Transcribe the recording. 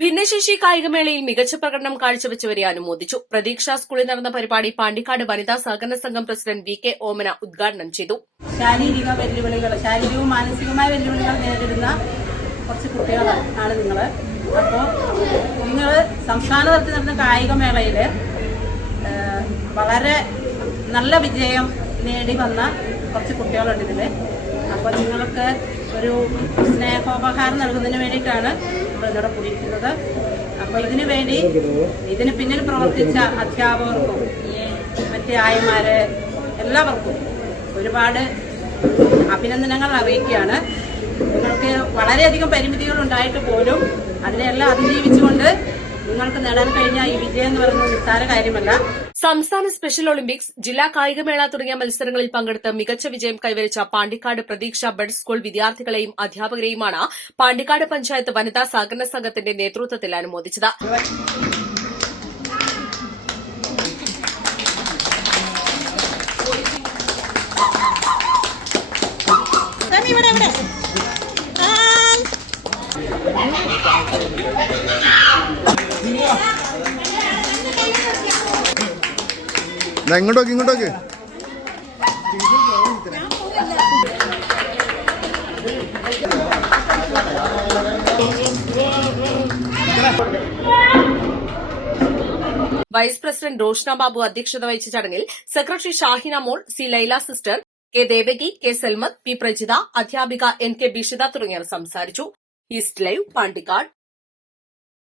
ഭിന്നശേഷി കായികമേളയിൽ മികച്ച പ്രകടനം കാഴ്ചവെച്ചവരെ അനുമോദിച്ചു. പ്രതീക്ഷ സ്കൂളിൽ നടന്ന പരിപാടി പാണ്ടിക്കാട് വനിതാ സഹകരണ സംഘം പ്രസിഡന്റ് വി.കെ. ഓമന ഉദ്ഘാടനം ചെയ്തു. ശാരീരികവും മാനസികമായ വെല്ലുവിളികൾ നേരിടുന്ന കുറച്ച് കുട്ടികളാണ് നിങ്ങൾ. അപ്പോൾ നിങ്ങൾ സംസ്ഥാന തലത്തിൽ നടന്ന കായികമേളയിൽ വളരെ നല്ല വിജയം നേടി വന്ന കുറച്ച് കുട്ടികളുണ്ട് ഇതിൽ. അപ്പോൾ നിങ്ങൾക്ക് ഒരു സ്നേഹോപഹാരം നൽകുന്നതിന് വേണ്ടിയിട്ടാണ് ഇവിടെ കൂടിയിരിക്കുന്നത്. അപ്പോൾ ഇതിന് പിന്നിൽ പ്രവർത്തിച്ച അധ്യാപകർക്കും മറ്റ് ആയമാര് എല്ലാവർക്കും ഒരുപാട് അഭിനന്ദനങ്ങൾ അറിയിക്കുകയാണ്. നിങ്ങൾക്ക് വളരെയധികം പരിമിതികൾ ഉണ്ടായിട്ട് പോലും അതിനെല്ലാം അതിജീവിച്ചുകൊണ്ട് നിങ്ങൾക്ക് നേടാൻ കഴിഞ്ഞ ഈ വിജയം എന്ന് പറയുന്നത് നിസ്സാര കാര്യമല്ല. സംസ്ഥാന സ്പെഷ്യൽ ഒളിമ്പിക്സ്, ജില്ലാ കായികമേള തുടങ്ങിയ മത്സരങ്ങളിൽ പങ്കെടുത്ത് മികച്ച വിജയം കൈവരിച്ച പാണ്ടിക്കാട് പ്രതീക്ഷ ബഡ് സ്കൂൾ വിദ്യാർത്ഥികളെയും അധ്യാപകരെയുമാണ് പാണ്ടിക്കാട് പഞ്ചായത്ത് വനിതാ സഹകരണ സംഘത്തിന്റെ നേതൃത്വത്തിൽ അനുമോദിച്ചത്. ഇങ്ങോട്ടോക്ക് വൈസ് പ്രസിഡന്റ് റോഷ്ന ബാബു അധ്യക്ഷത വഹിച്ച ചടങ്ങിൽ secretary Shahina Mol, C Laila sister, K Devaki, K Salmath, P Prajitha, അധ്യാപിക എൻ കെ ബിഷിത തുടങ്ങിയവർ സംസാരിച്ചു. East live, Pandikkad.